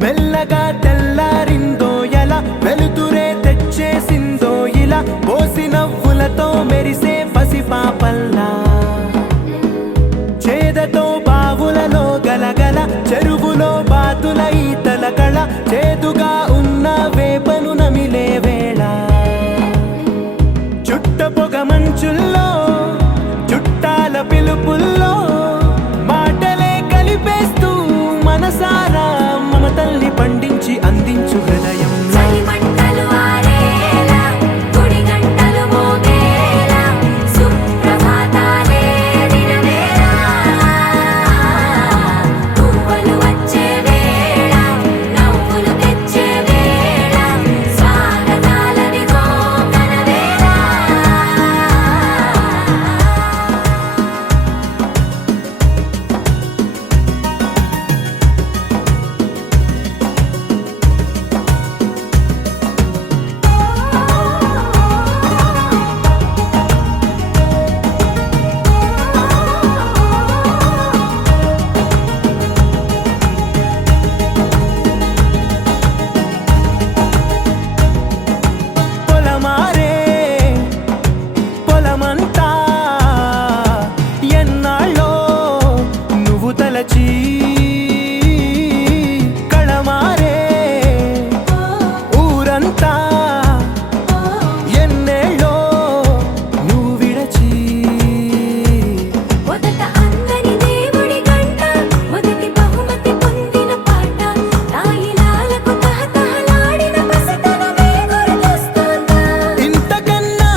మెల్లగా తెల్లారిందో ఎలా వెలుతురే తెచ్చేసిందో ఇలా పోసి నవ్వులతో మెరిసే పసిపాపల్లా చేదతో బావులలో గలగల చెరువులో బాతుల ఈతల కళ చేదుగా ఉన్న వేపను నమిలే వేళ చుట్ట పొగ మంచుల్లో చుట్టాల పిలుపుల్లో మాటలే కలిపేస్తూ మనసారా మమతల్ని పండించి అందించు హృదయం కళమారే ఊరంతా ఎన్నేళ్ళో నువ్వు విడచి మొదట అందని దేవుడి గంట మొదటి బహుమతి పొందిన పాట తాయిలాలకు తహతహలాడిన పసితనమే గుర్తొస్తుందా ఇంతకన్నా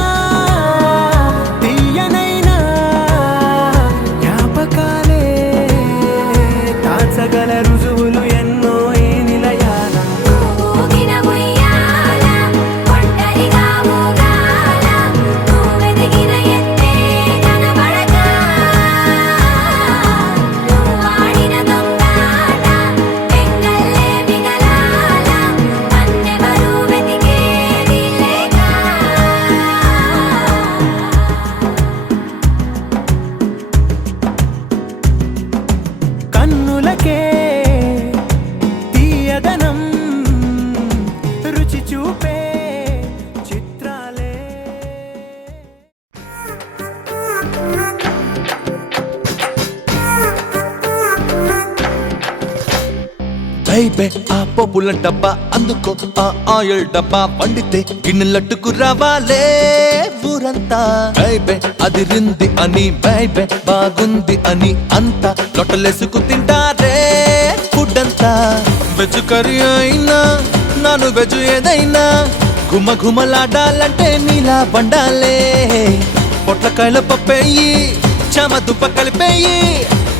తీయనైనా జ్ఞాపకాలే దాచగల రుజువులు ఎన్నో ఈ నిలయాల ఊగిన ఉయ్యాల ఒంటరిగా ఊగాల నువ్వెదిగిన ఎత్తే కనబడక నువ్వాడిన దొంగాట పెంగల్లే మిగలాల నన్నెవరూ వెతికేది లేక కన్నులకే తీయదనం రుచి చూపే చిత్రాలే బైబే ఆ పప్పుల డబ్బా అందుకో ఆ ఆయిల్ డబ్బా వండితే గిన్నెలట్టుకు రావాలే ఊరంతా బైబే అది రింది అని బైబే బాగుంది అని అంతా లొట్టలేసుకు తింటారే ఫుడ్ అంతా వెజ్ కర్రీ అయినా నాను వెజ్ ఏదైనా గుమ గుమలాడాలంటే నీలా వండాలే పొట్లకాయల పప్పేయి చామ దుప్ప కలిపేయి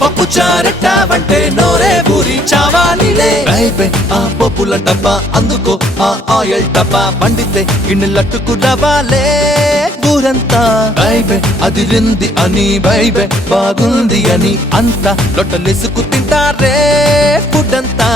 పప్పు చారెట్టావంటే నోరే ఊరి చావాలిలే బైబే ఆ పప్పుల డబ్బా అందుకో ఆ ఆయిల్ డబ్బా వండితే గిన్నెలట్టుకు రావాలే ఊరంతా బైబే అది రింది అని బైబే బాగుంది అని అంతా లొట్టలేసుకు తింటారే ఫుడ్ అంతా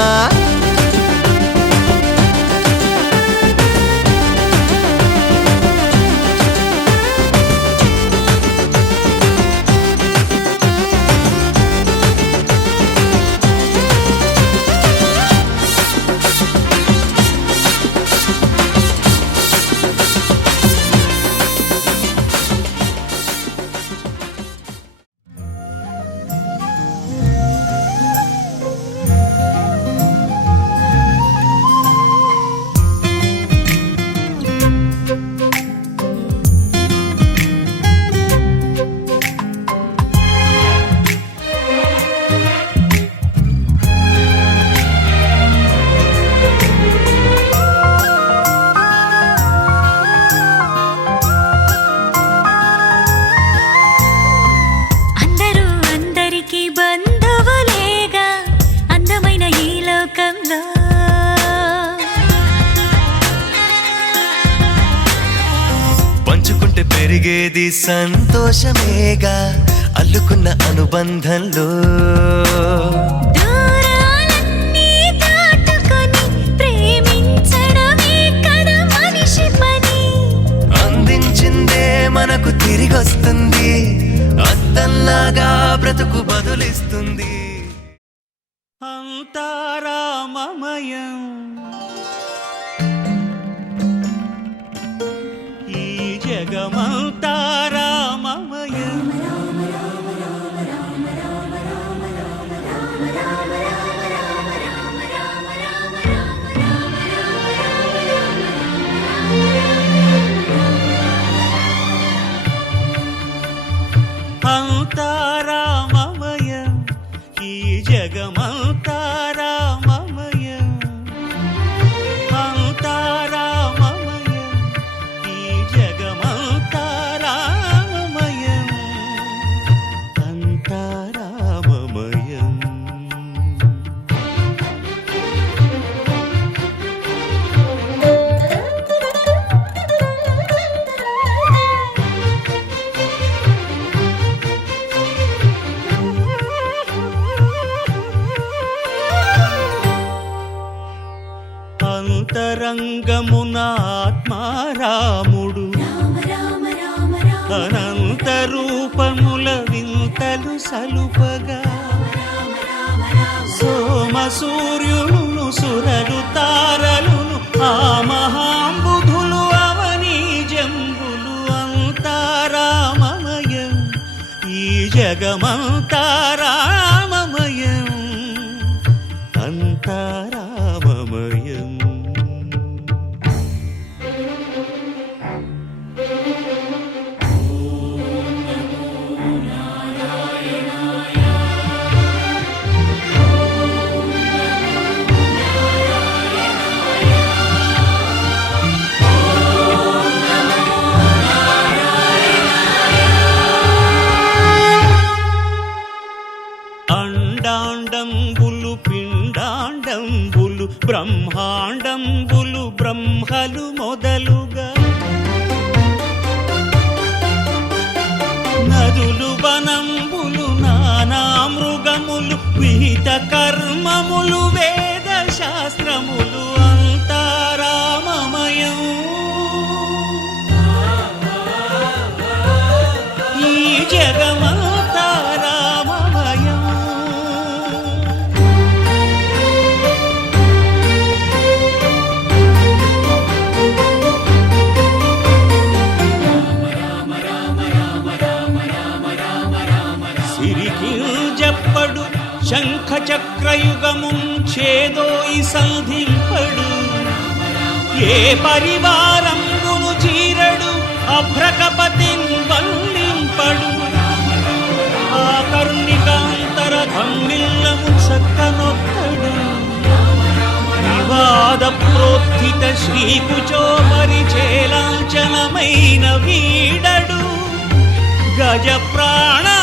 ఇది సంతోషమేగా అల్లుకున్న అనుబంధంలో దూరాలన్నీ దాటుకొని ప్రేమించడమే కదా మనిషి పని. అందించిందే మనకు తిరిగొస్తుంది, అద్దంలాగా బ్రతుకు బదులిస్తుంది. అంతారామమయం ఈ జగమంతారామమయం. అంతారామమయం ఈ జగమంతారామమయం. అంతారామమయం ఈ జగమంతారామమయం. అంతారామమయం. అంతరంగమున ఆత్మారాముడు అనంత రూపముల వింతలు సలుపగా సోమ సూర్యులను సురలు తారలును ఆ మహాంబుధులు అవనీ జంబులు. అంతారామమయం ఈ జగమంతారామమయం. అంతారామమయం. అండాండంబులు పిండాండంబులు బ్రహ్మాండంబులు బ్రహ్మలు మొదలుగా నదులు వనంబులు నానా మృగములు విహిత కర్మములు వేద శాస్త్రములు. అంతారామమయం ఈ జగమంతారామమయం. సిరికి జప్పడు శంఖ చక్రయుగము చేదోయి సంధింపడు ఏ పరివారంబును చీరడు అభ్రకపతిన్ వల్లింపడు ఆ కరుణికాంతర ధమ్మిల్లము చక్కనొక్కడు వివాద ప్రోత్థిత శ్రీకుచో పరిచేలాంఛనమైన వీడడు గజ ప్రాణావనోత్సాహియై.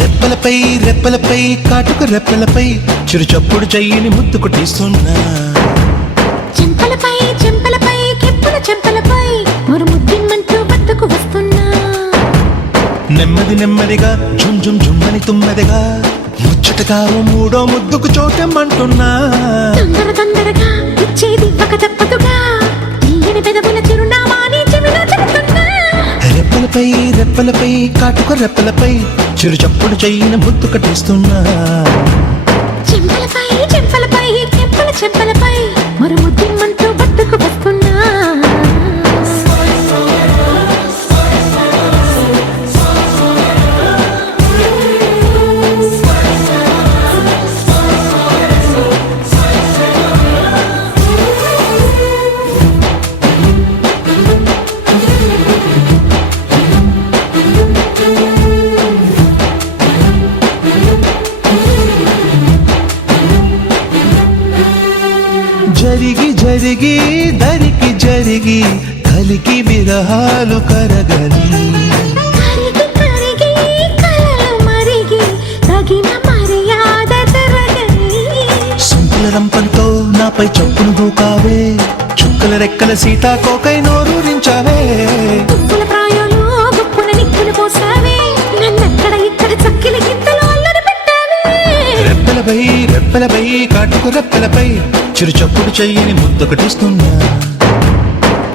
రెప్పలపై రెప్పలపై కాటుక రెప్పలపై చిరు చప్పుడు చెయ్యిని ముద్దు కొట్టిస్తున్నా. చెంపలపై చెంపలపై కెప్పుల చెంపలపై మరు ముద్దిమ్మంటూ బద్దకు వస్తున్నా. నెమ్మది నెమ్మదిగా జుమ్ జుమ్ జుమ్మని తుమ్మెదగా ముచ్చటగా ఓ మూడో ముద్దుకు చోటెమ్మంటున్నా. తొందర తొందరగా ఇచ్చేది ఒక తప్పదుగా తీయని పెదవుల చిరునామాని చెవిలో చెప్తున్నా. రెప్పలపై రెప్పలపై కాటుక రెప్పలపై చిరు చప్పుడు చెయ్యిని ముద్దు కట్టిస్తున్నా. చెంపలపై చెంపలపై కెప్పుల చెంపలపై మరు ముద్దిమ్మంటూ బద్దకు వస్తున్నా. తిరిగి దరికి జరిగి కలికి విరహాలు కరగని కరిగి కరిగి కలలు మరిగి తగిన మర్యాద తరగని సుంకుల రంపంతో నాపై చొప్పును దూకావే చుక్కల రెక్కల సీతాకోకై నోరూరించావే పువ్వుల ప్రాయంలో గుప్పున నిప్పులు పోసావే నన్నక్కడ ఇక్కడ చక్కిలి గింతలు అల్లరి పెట్టావే రెప్పలపై కాటుకు రెప్పలపై చిరు చప్పుడు చెయ్యని ముద్దొకటిస్తున్నా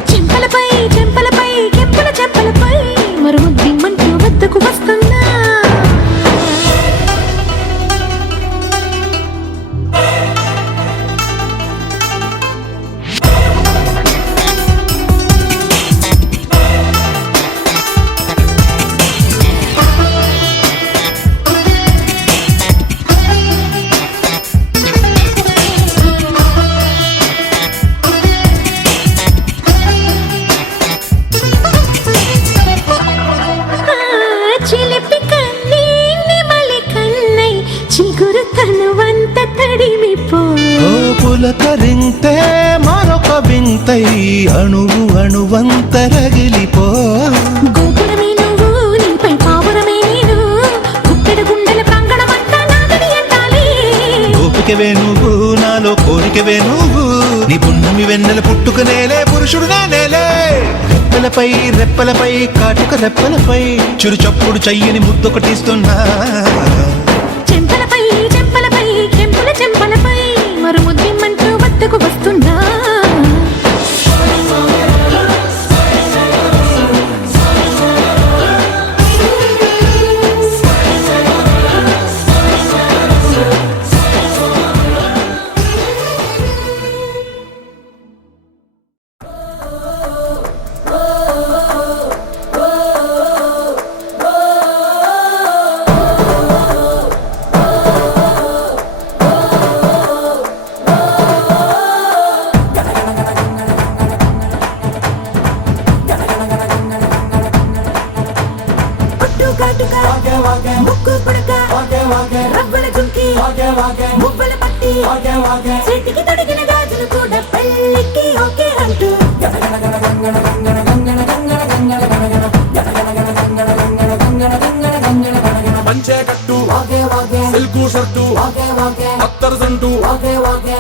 చెంపలపై చెంపలపై కెంపుల చెంపలపై మరుముద్దిమ్మంటూ వద్దకు వస్తున్నా చిలిపి కన్నీ నిమలి కన్నై చిగురు తనువంత తడిమిపో ఓ పులకరింతే మరొక వింతై అణువు అణువంత రగిలిపో గోపురమే నువ్వు నీపై పావురమే నేను గుప్పెడు గుండెల ప్రాంగణమంతా నాదని ఎంటాలి గోపికవే నువ్వు నాలో కోరికవే నువ్వు నీ పుణ్యమి వెన్నెల పుట్టుకనేలే పురుషుడు నేనేలే రెప్పలపై కాటుక రెప్పలపై చిరు చప్పుడు చెయ్యని ముద్దొకటిస్తున్నా చెంపలపై చెంపలపై కెంపుల చెంపలపై మరుముద్దిమ్మంటూ వద్దకు వస్తున్నా ముక్కు పుడక రవ్వల జుంకి మువ్వల పట్టి చేతికి తొడిగిన గాజులు కూడా పెళ్ళికి ఓకే అంటూ పంచే కట్టు సిల్కు షర్టు అత్తరు సంటు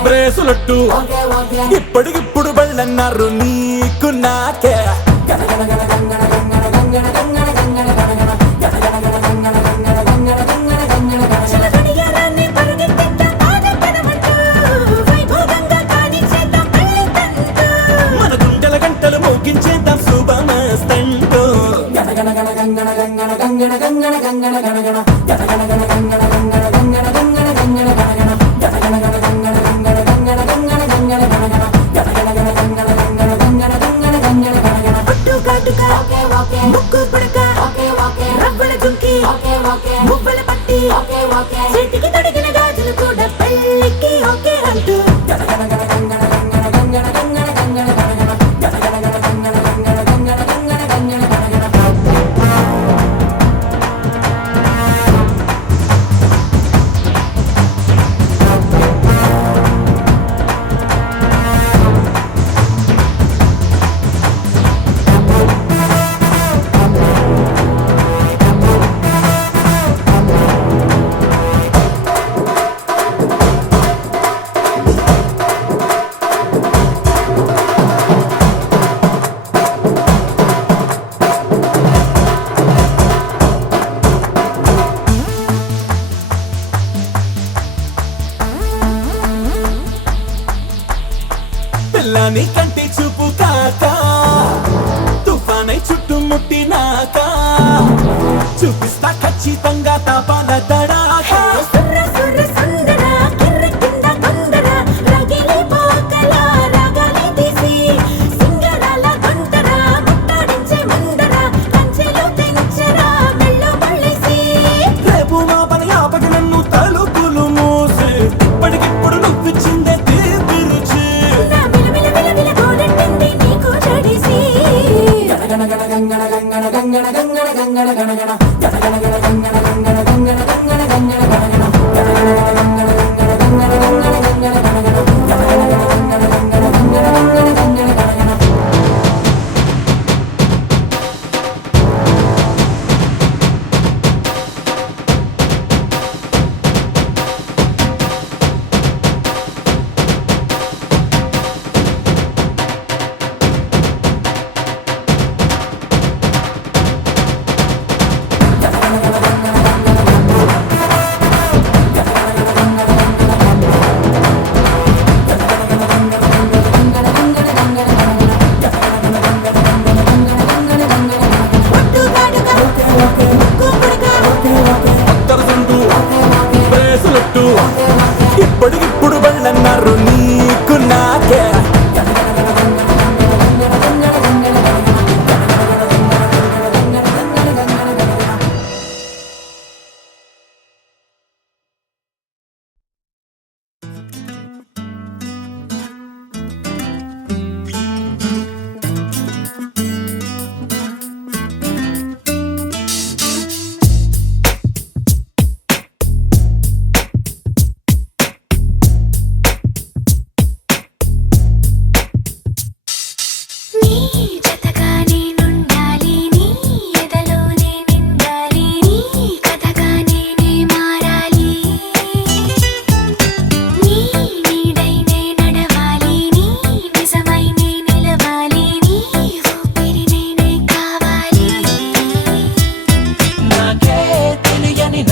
బ్రేసులట్టు ఇప్పటికిప్పుడు బళ్ళన్నారు నీకు నాకే మన గుండెల గంటలు మోగించేద్దాం శుభమస్తంటూ ముక్కు పుడక రవ్వల జుంకి మువ్వల పట్టి చేతికి తొడిగిన గాజులు కూడా పెళ్ళికి ఓకే అంటూ పిల్లని కంటి చూపు కాక తుఫానై చుట్టుముట్టినాక చూపిస్తా ఖచ్చితంగా తాపాల తడాక రేపు మా పని ఆపకి నన్ను తలుపులు మూసి ఇప్పటికిప్పుడు నువ్విచ్చిందే తీపి రుచి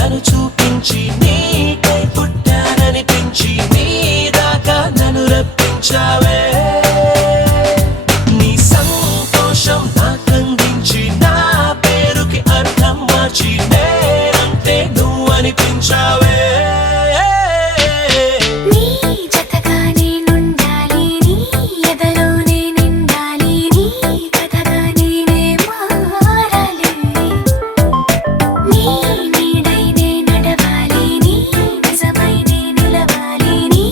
నన్ను చూపించి నీకై పుట్టాననిపించి నీ దాకా నన్ను రప్పించావే నీ సంతోషం నాకందించి నా పేరుకి అర్థం మార్చి నేనంటే నువ్వు అనిపించావే నీ జతగా నేనుండాలి నీ ఎదలోనే నిండాలి నీ కథగా నేనే మారాలి నీ నీడై నే నడవాలి నీ నిజమై నే నిలవాలి నీ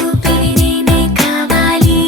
ఊపిరి నేనే కావాలి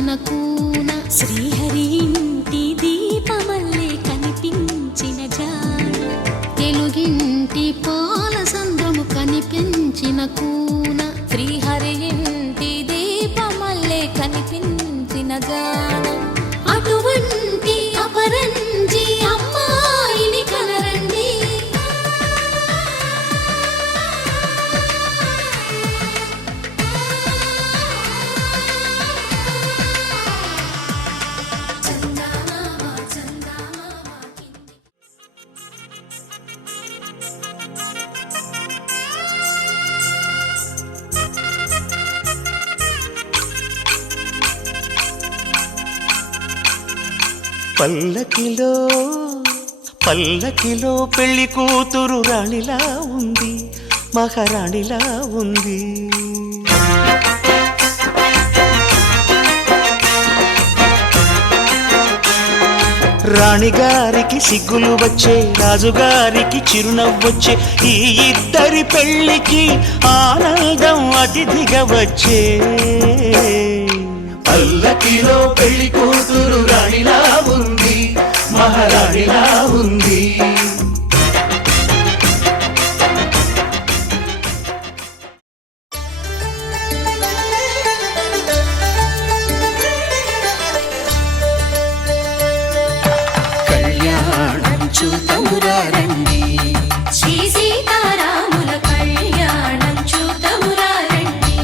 కనిపించిన కూన శ్రీహరి ఇంటి దీపమల్లే కనిపించిన జాడ తెలుగింటి పాల సంద్రము కనిపించిన కూన శ్రీహరి ఇంటి దీపమల్లే కనిపించిన జాడ అటువంటి అపరంజి అమ్మాయిని కనరండి పల్లకిలో పల్లకిలో పెళ్లి కూతురు రాణిలా ఉంది, మహారాణిలా ఉంది. రాణిగారికి సిగ్గులు వచ్చే, రాజుగారికి చిరునవ్వొచ్చే, ఈ ఇద్దరి పెళ్లికి ఆనందం అతిథిగా వచ్చే. పల్లకిలో పెళ్లి కూతురు రాణిలా ఉంది, మహారాణిలా ఉంది. కళ్యాణం చూతమురారండి, శ్రీ సీతారాముల కళ్యాణం చూతమురారండి.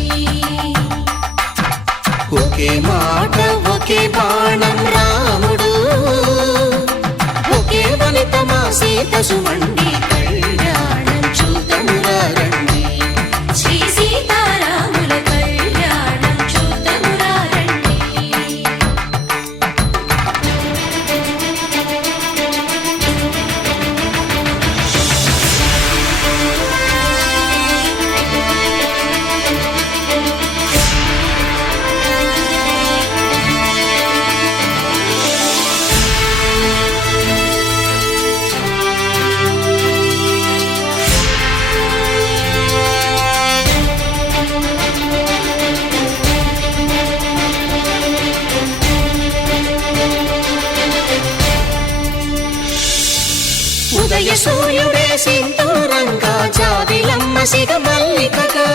ఒకే మాట ఒకే బాణం రాముడు, ఒకే వనిత మా సీత సుమండి. కళ్యాణం చూతమురారండి, శ్రీ సీతారాముల కళ్యాణం చూతమురారండి. ఉదయ సూర్యుడే సింధూరంగా, జాబిలమ్మ సిగ మల్లికగా,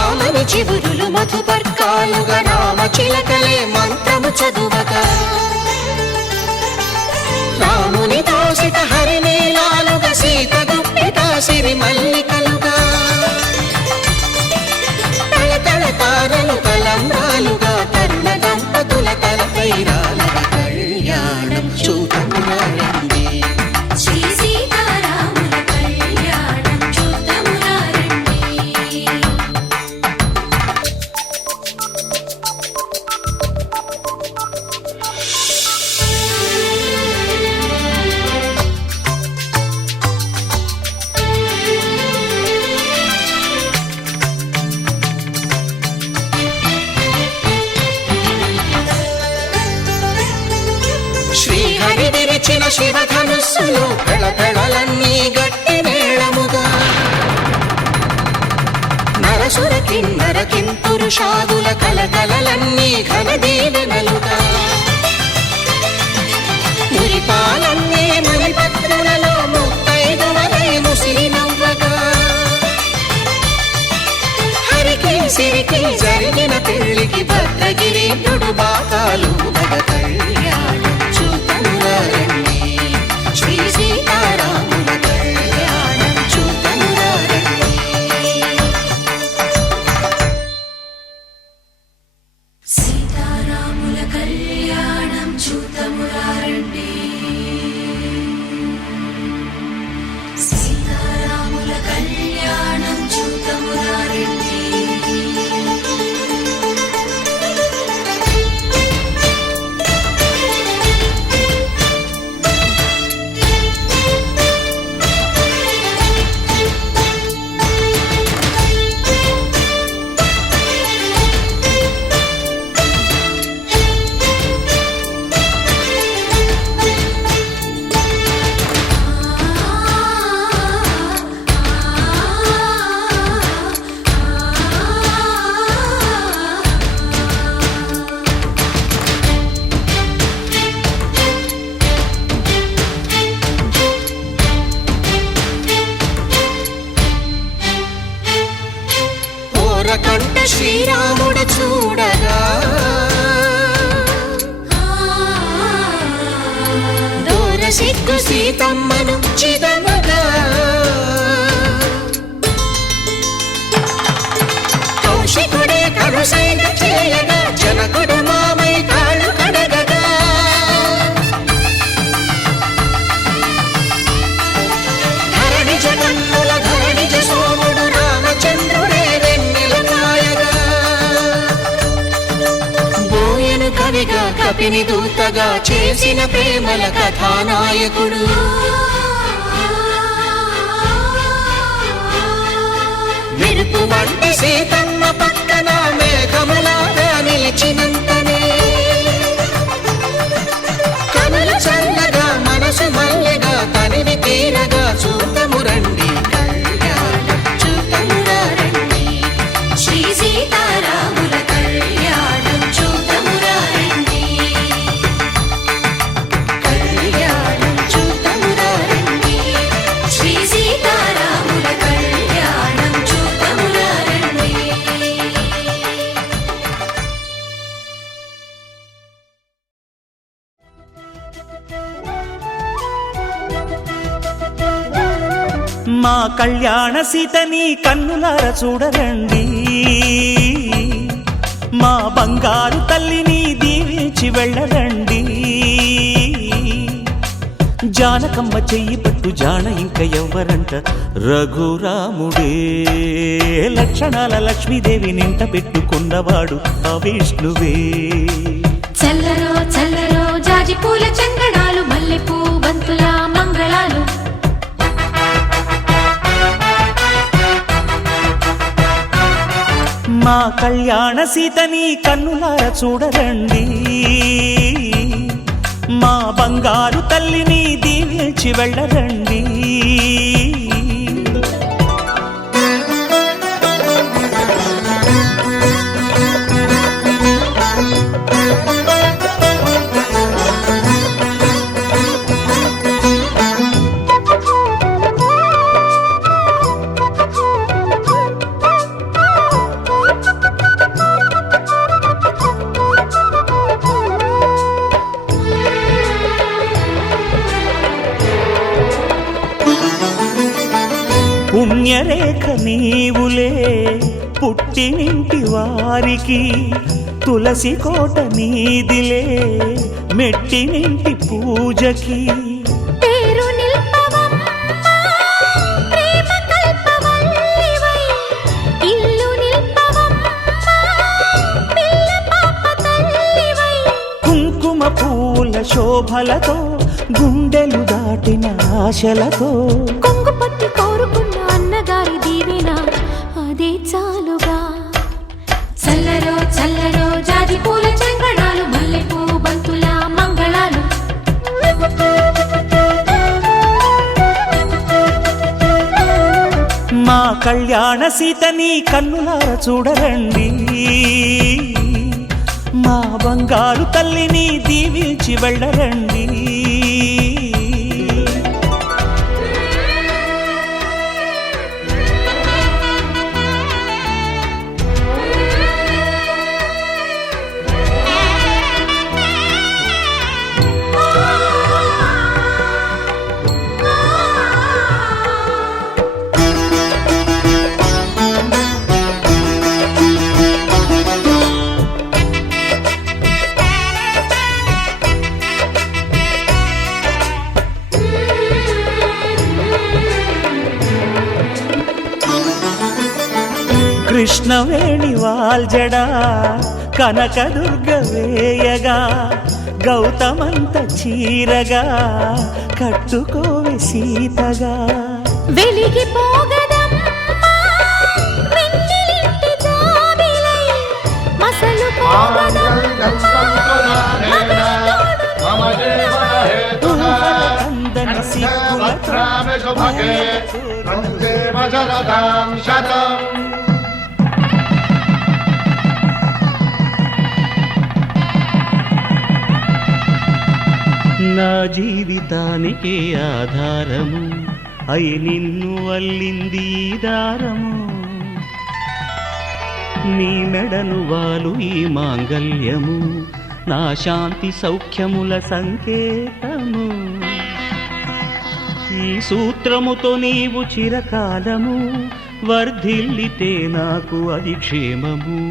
ఆమని చివురులు మధుపర్కాలుగా, రామ చిలకలే మంత్రము చదువగా, రాముని దోసిట హరినీలాలుగా, సీత గుప్పిట సిరి మల్లికలుగా, తళతళ తారలు తలంబ్రాలుగా, తరుణ దంపతుల తలపైరాలుగా. కళ్యాణం చూతమురారండి, శ్రీ సీతారాముల కళ్యాణం చూతమురారండి. శ్రీహరి విరిచిన శివధనుస్సులు పెళపెళలన్నీ గట్టి మేళముగా, నరసుర కిన్నర కింపురుషాదుల కలకలలన్నీ ఘన దీవెనలుగా, మురిపాలన్నీ మణిపత్రులలో ముత్తైదువలై ముసిరి నవ్వగా, హరికి సిరికి జరిగిన పెళ్లికి భద్రగిరి బాకాలు మగ. కళ్యాణం చూతమురారండి, శ్రీ సీతారాముల కళ్యాణం చూతమురారండి. సీతారాముల కళ్యాణం చూతమురారండి, సీతారాముల కళ్యాణం చూతమురారండి. సిగ్గు సీతమ్మను చిదమగా కౌశికుడే కరుసైన చేయగా జనకుడు మామై కాళ్ళు కడగగా ధరణి జగన్నుల ధరణిజ సోముడు రామచంద్రుడే వెన్నెల కాయగా బోయను కవిగా కపిని దూతగా చేసిన ప్రేమల కథానాయకుడు మెరుపు వంటి సీతమ్మ పక్కన మేఘములాగా నిలిచినంతనే కనులు చల్లగా మనసు మల్లెగా తనివి తీరగా చూతము రండి కళ్యాణం చూతమురా రండి శ్రీ సీతారాముల కళ్యాణం చూతమురా రండి కళ్యాణం చూతమురా రండి శ్రీ సీతారాముల కళ్యాణం చూతమురా రండి. మా కళ్యాణ సీతని కన్నులార చూడరండి, మా బంగారు తల్లిని దీవించి వెళ్ళరండి. జానకమ్మ చెయ్యి పట్టు జాన ఇంక ఎవ్వరంట, రఘురాముడే లక్షణాల లక్ష్మీదేవి నింట పెట్టుకున్నవాడు ఆ విష్ణువే. చల్లరో చల్లరో జాజి పూల చందనాలు మల్లెపూ బంతుల మంగళాలు మా కళ్యాణ సీతని కన్నులార చూడరండి, మా బంగారు తల్లిని దీవించి వెళ్ళరండి. పుణ్యరేఖ నీవులే పుట్టినింటి వారికి, తులసి కోట నీదిలే మెట్టినింటి పూజకి. పేరు నిల్పవమ్మా ప్రేమ కల్పవల్లివై, ఇల్లు నిల్పవమ్మా పిల్ల పాప తల్లివై. కుంకుమ పూల శోభలతో గుండెలు దాటిన ఆశలతో, కొంగు పట్టి కోరుకున్న అన్నగారి దీవెన అదే చాలుగా. చల్లరో చల్లరో జాజి పూల చంగడాలు మల్లెపూ బంతుల మంగళాలు మా కళ్యాణ సీతని కన్నులార చూడరండి, మా బంగారు తల్లిని దీవించి వెళ్ళరండి. కృష్ణవేణి వాల్జడా కనకదుర్గ వేయగా, గౌతమంత చీరగా కట్టుకోవి సీతగా. వెలిగిపోగదమ్మా వెన్నెలింటి జాబిలై, మసలు అందని సిగ్గులతో నా జీవితానికి ఆధారము అయి నిన్ను అల్లింది దారము, నీ మెడను వాలు ఈ మాంగల్యము, నా శాంతి సౌఖ్యముల సంకేతము. ఈ సూత్రముతో నీవు చిరకాలము వర్ధిల్లితే నాకు అది క్షేమము.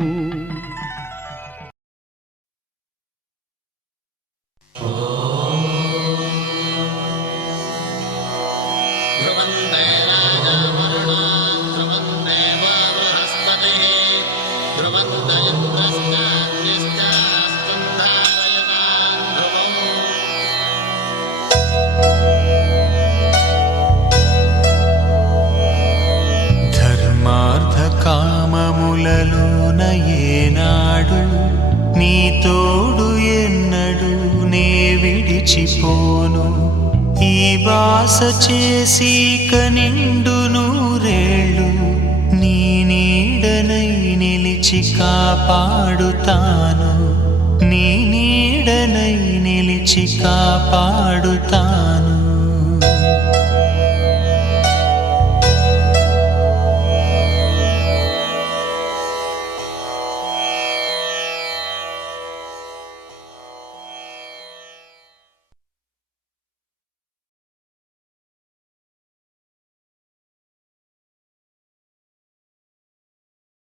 ధర్మార్థ కామములలోన ఏనాడు నీ తోడు ఎన్నడు నే విడిచిపోను. ఈ బాస చేసి కనిండు నూరేళ్ళు నీ నీడనై నిలిచి కాపాడుతాను. నీ నీడనై నిలిచి కాపాడుతాను.